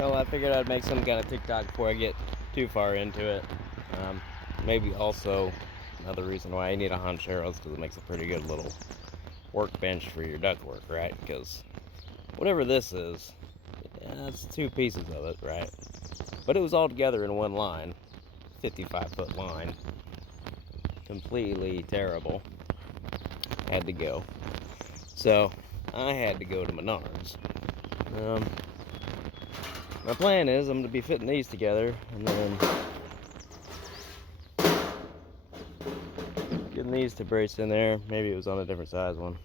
Well, I figured I'd make some kind of TikTok before I get too far into it. Maybe also another reason why I need a honcherro is because it makes a pretty good little workbench for your ductwork, right? Because whatever this is, it's two pieces of it, right? But it was all together in one line, 55-foot line. Completely terrible. Had to go. So I had to go to Menards. My plan is I'm going to be fitting these together and then getting these to brace in there. Maybe it was on a different size one.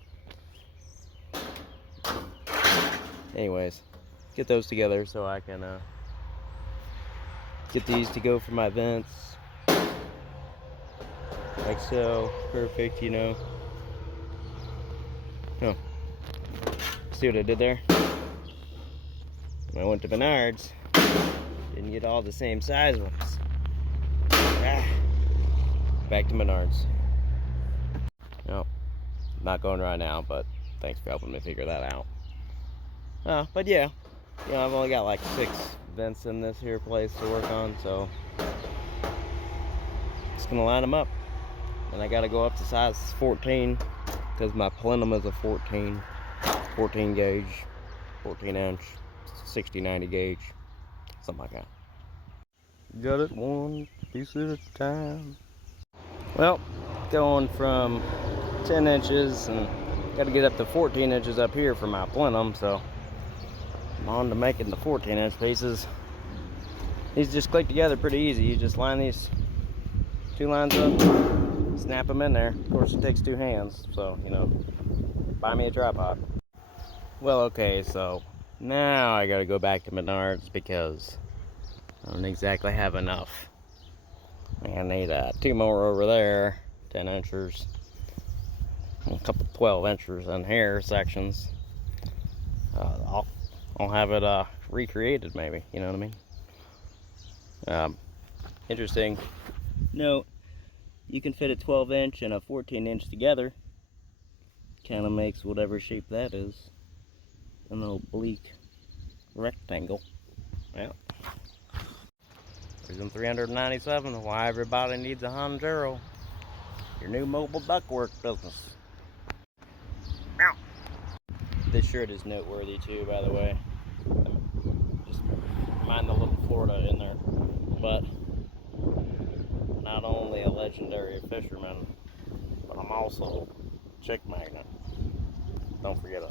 Anyways, get those together so I can get these to go for my vents. Like so. Perfect, you know. Oh. See what I did there? When I went to Menards, didn't get all the same size ones. Back to Menards. No, not going right now, but thanks for helping me figure that out. But yeah, I've only got like 6 vents in this here place to work on, so just gonna line them up. And I gotta go up to size 14 because my plenum is a 14 gauge, 14 inch, 60-90 gauge, something like that. Got it one piece at a time. Well, going from 10 inches and got to get up to 14 inches up here for my plenum, so I'm on to making the 14-inch pieces. These just click together pretty easy. You just line these 2 lines up, snap them in there. Of course, it takes 2 hands, so, buy me a tripod. Well, okay, so now I got to go back to Menards because I don't exactly have enough. I need 2 more over there, 10 inchers, a couple 12 inchers in here sections. I'll have it recreated, maybe. You know what I mean? Interesting note: you can fit a 12-inch and a 14-inch together. Kind of makes whatever shape that is an oblique rectangle. Yeah. Reason 397, why everybody needs a honcherro. Your new mobile ductwork business. This shirt is noteworthy too, by the way. Just mind the little Florida in there. But not only a legendary fisherman, but I'm also a chick magnet. Don't forget it.